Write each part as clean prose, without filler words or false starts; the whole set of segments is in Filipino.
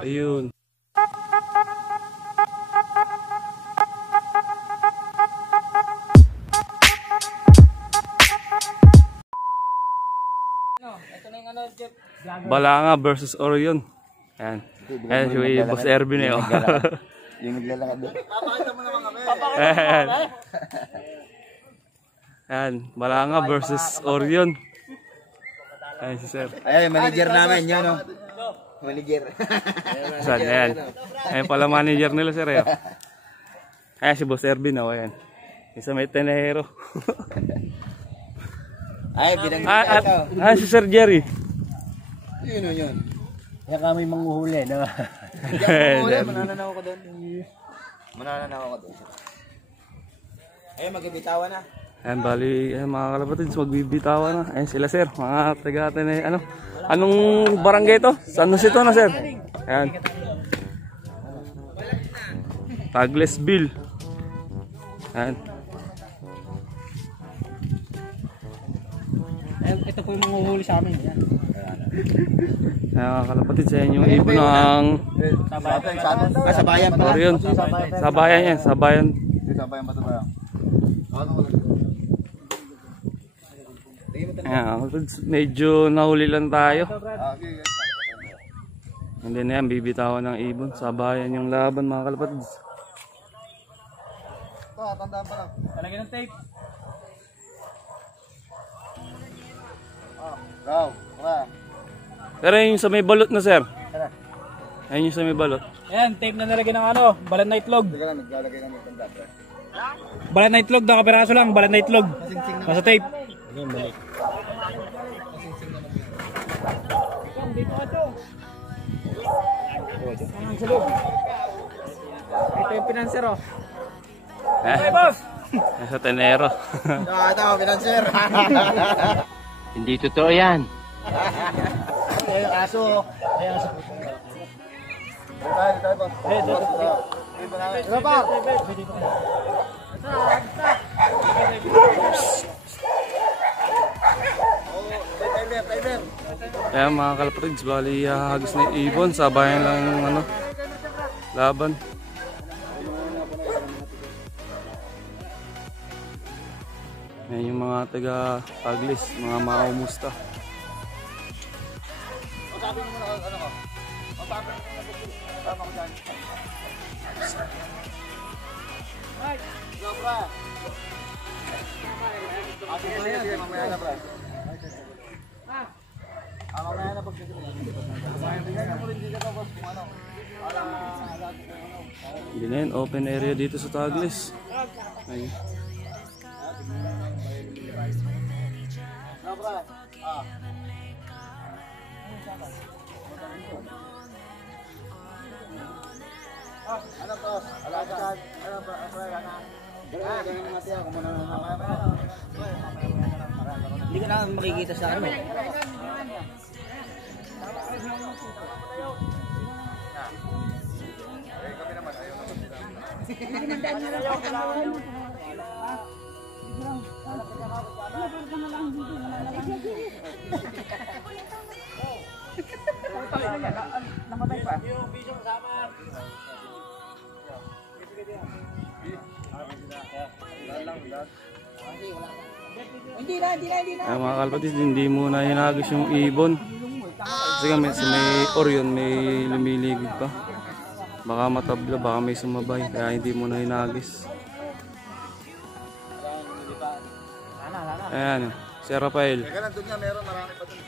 Ayun. Balanga versus Orion. Ayan. Ayan si Boss Ervin eh. Yung naglalakad doon. Papakita mo naman kami. Ayan. Ayan. Balanga versus Orion. Ayan si Sir. Ayan, manager namin yun, no? Manager. Saan? Ayan. Ayan pala manager nila, Sir. Ayan, ayan si Boss Ervin. Oh, ayan. Isa may tenehero. Ay, binanggit ito. Ayan si Sir Jerry. Yun, yun. Kaya kami manghuhuli, no? Manananaw ko doon. Manananaw ko doon. Ayun, magbibitawan na. Ayan, bali, ayan, mga kalapatids, magbibitawan na. Ayan sila, Sir. Mga taga-atin eh, ano? Anong barangay ito? San Jose ito na, Sir? Ayan. Taglesville. Ayan. Ito po yung manghuhuli sa amin. Yan. Ayan, mga kalapatids, ayan yung ibon ng Sa bayan pa. Orion. Sa bayan yan, sa bayan. Sa bayan pa ito ba? Ayan, mga kalapatids, medyo nahuli lang tayo. Hindi na yan, bibitawan ng ibon. Sa bayan yung laban, mga kalapatids. Tandaan pa lang. Talagyan ng tape. Go. Tara. Pero yun yung sa may balot na, Sir. Ayun yung sa may balot. Ayan, tape na nalagyan ng ano, balat na itlog. Teka lang, naglalagay namin itong data. Balat na itlog, nakapiraso lang, balat na itlog. Nasa tape. Ito yung pinanser, oh. Eh, Boss! nasa tenero. Ito, financer. Hindi totoo yan. Ay, aso. Ay, aso. Tayo, boss. Ito pa. Ayan, mga kalapatids, bali hagis na yung ibon. Sabayan lang yung ano, laban. Ayan yung mga taga Taglis, mga maumusta. Sabi mo na ano ko. Sabi mo na tama ko dyan. Right. Go, bra. Sige, mamaya na, bra. Mamaya na pagkakita. Mamaya mo rin dito ka, boss, kung ano. Hindi na yun, open area dito sa Taglis. Ayun. Go, bra. Ano to? Alaga. Ano ba? Ganyan mga tiya kung muna Hindi ka na makikita sa ano. kami naman ayaw Namatay pa. Hindi na. Ay, mga kalapatids, hindi muna hinagis yung ibon. Kasi kami sa may Orion, may lumiligid pa. Baka matabla, baka may sumabay. Kaya hindi muna hinagis. Ayan, si Rafael. Teka lang, doon nga meron, marami pa doon.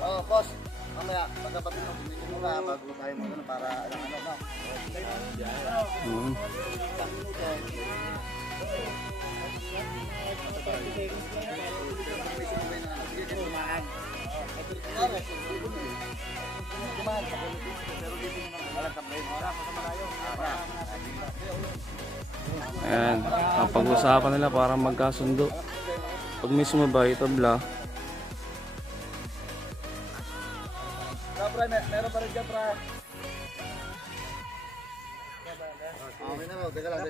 Oh, boss. Mamaya, pagkabatin mo, tumingin mo ka bago tayo mo para alam ano ba. Ayan, ang pag-usapan nila para magkasundo. Pag may sumabay, tabla. Meron pa rin dyan, pra. Okay na raw, teka lang.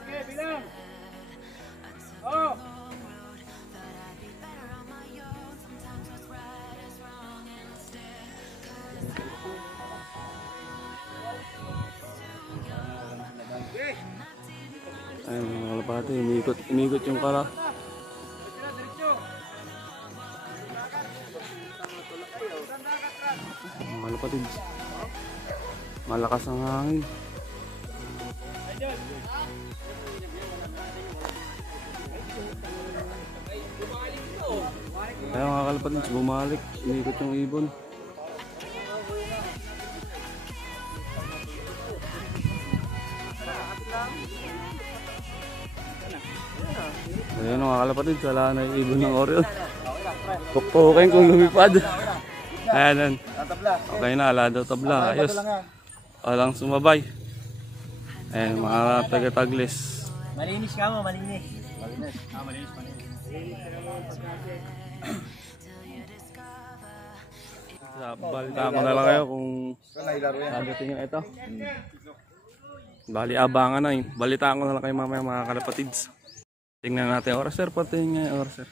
Sige, bilang. Oh. Ayun mga kalapati, umikot yung kala. Mga kalapati, malakas ang hangin. Kaya mga kalapati, bumalik, umikot yung ibon. Ayun mga kalapatid, wala na yung ibon ng Orion. Pukpukin kung lumipad. Ayan. Okay na, ala daw tabla. Ayos. Walang sumabay. Ayan mga taga-Taglis. Malinis ka mo, malinis. Balita ko na lang kayo kung nadating yung ito. Bali abangan na yun. Balitaan ko na lang kayo mamaya mga kalapatids. Tingnan natin oras sir, pati nga oras sir.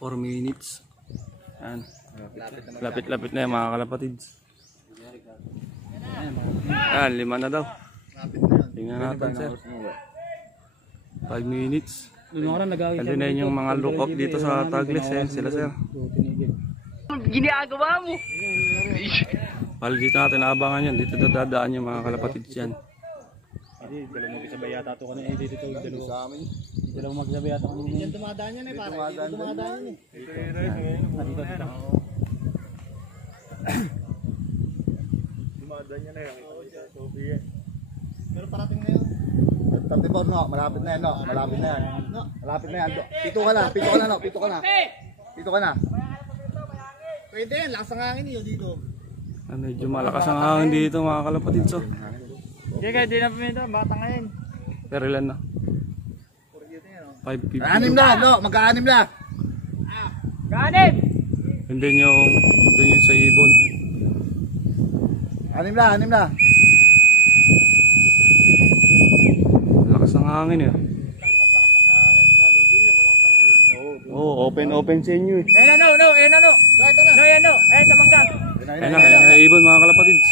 4 minutes. Yan. Lapit-lapit na yung mga kalapatids. Yan, 5 na daw. Tingnan natin sir. 5 minutes. Kasi na yun yung mga lookout dito sa Taglis eh. Sila sir. Ginagawa mo. Bali dito natin naabangan yan. Dito dadaan yung mga kalapatids yan. Dalawang magkasabay yata ito kanina. Dito dalawang magkasabay yata kanina. Diyan dumadaan yan eh. Dito dumadaan yan eh. Dumadaan yan eh. Pero parating na yun. 34 no, malapit na yan no. Malapit na yan. Malapit na yan. Pito ka na no. Pito ka na. Pwede yan. Lakas ang hangin yun dito. Medyo malakas ang hangin dito mga kalapatids. Hindi kayo, di na pumito. Bata ngayon. Pero ilan na? 550. Anim na, no. Magka-anim na. Ganib! And then yung sa ibon. Anim na. Lakas ng hangin eh. Oh, open sa inyo eh. No. No, yan no. Tamanggang. Ayun na, ibon mga kalapatids.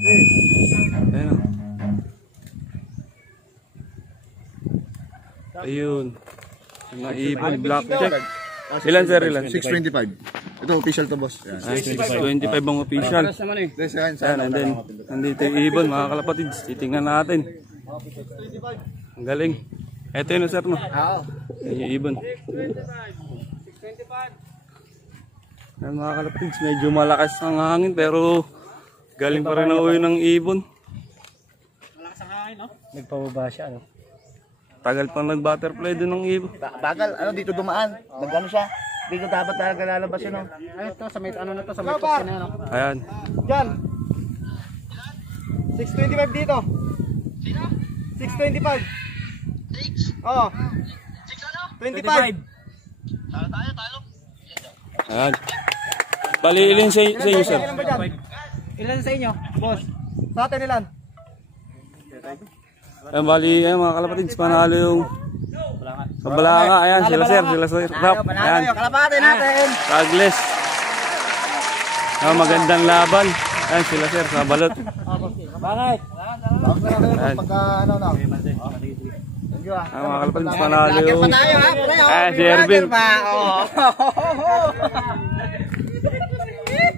Ayun na. Ayun. Mga ibon, blackjack. Ilan sir, ilan? 625. Ito official to boss. Yan. 625 ang official. Ayan, and then, nandito yung ibon mga kalapatids. Titingnan natin. Ang galing. Ito yun sir no? Oo. Ayan yung ibon. Ayan mga kalapatids, medyo malakas ang hangin pero galing pa rin na uwi ng ibon. Malakas ang hangin, no? Nagpababa siya, no? Tagal pang nag-butterfly din ng ibon. Bagal, dito dumaan. Nagano siya. Dito dapat talaga lalabas yun. Ay, ito, sa may ano na to, sa may poste na, no? Ayan. Diyan! 625 dito. Sino? 625. 6? Oo. 6 ano? 25. Ayan. Bali, ilan sa inyo sir? Ilan ba dyan? Ilan sa inyo, boss? Sa atin ilan? Ayan, bali, ayan mga kalapatids, panalo yung Kabalanga. Ayan, sila sir rap. Ayan, Kalapate natin! Taglis. Ayan, magandang laban. Ayan, sila sir, sa balot. Bakit? Ayan. Pagka ano na. Ayan, mga kalapatids, panalo yung Tayo ha? ayan, si Ervin.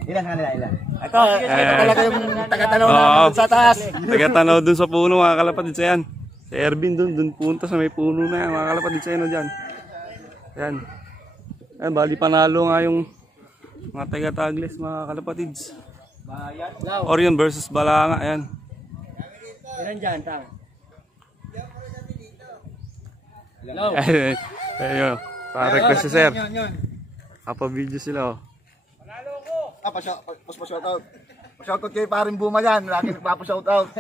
Ilan kanila, ilan? Ito talaga yung taga-tanaw Oo. na sa taas. Taga-tanaw dun sa puno mga kalapatids. Ayan. Si Ervin dun punta sa may puno na yan mga kalapatids. Ayan o dyan. Ayan. Ayan, bali panalo nga yung mga taga-Taglis mga kalapatids. Orion versus Balanga. Ayan. Ilan dyan, tang? Ayun. Pa-request si sir. Yan. Kapa-video sila oh. Pa-shoutout. Pa-shoutout kay paring Buma yan. Lagi nagpapa-shoutout.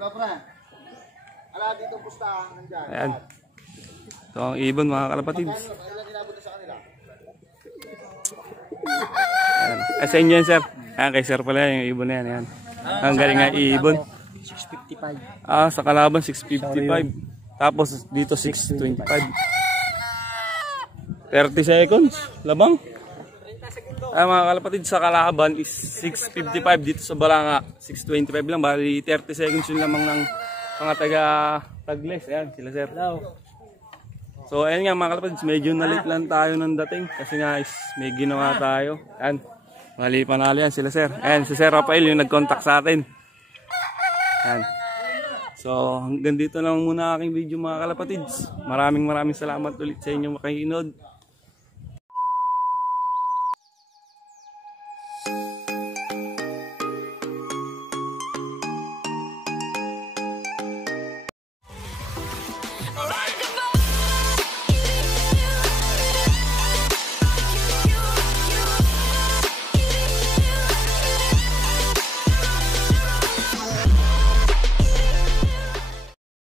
Go, pre. Ala, dito pustahan. Nandyan. Ayan. Ito ang ibon mga kalapatids. Ilan inabot na sa kanila? Ayan. Sa inyo yan sir. Ayan, kay sir pala yung ibon na yan. Ayan. Ang galing nga ibon. 655. Sa kalaban 655. Tapos dito 625. 30 seconds. Labang. Mga kalapatid, sa kalaban is 655. Dito sa Balanga 625 lang. Bali 30 seconds yun lamang ng mga taga-Tagles. Ayan sila sir. So ayan nga mga kalapatid, medyo na-late lang tayo ng dating. Kasi nga is may ginawa tayo. Ayan. Mali panalo yan sila sir. Ayan si Sir Rafael yung nag-contact sa atin. Ayan. So hanggang dito lang muna aking video mga kalapatids. Maraming salamat ulit sa inyo makikinod.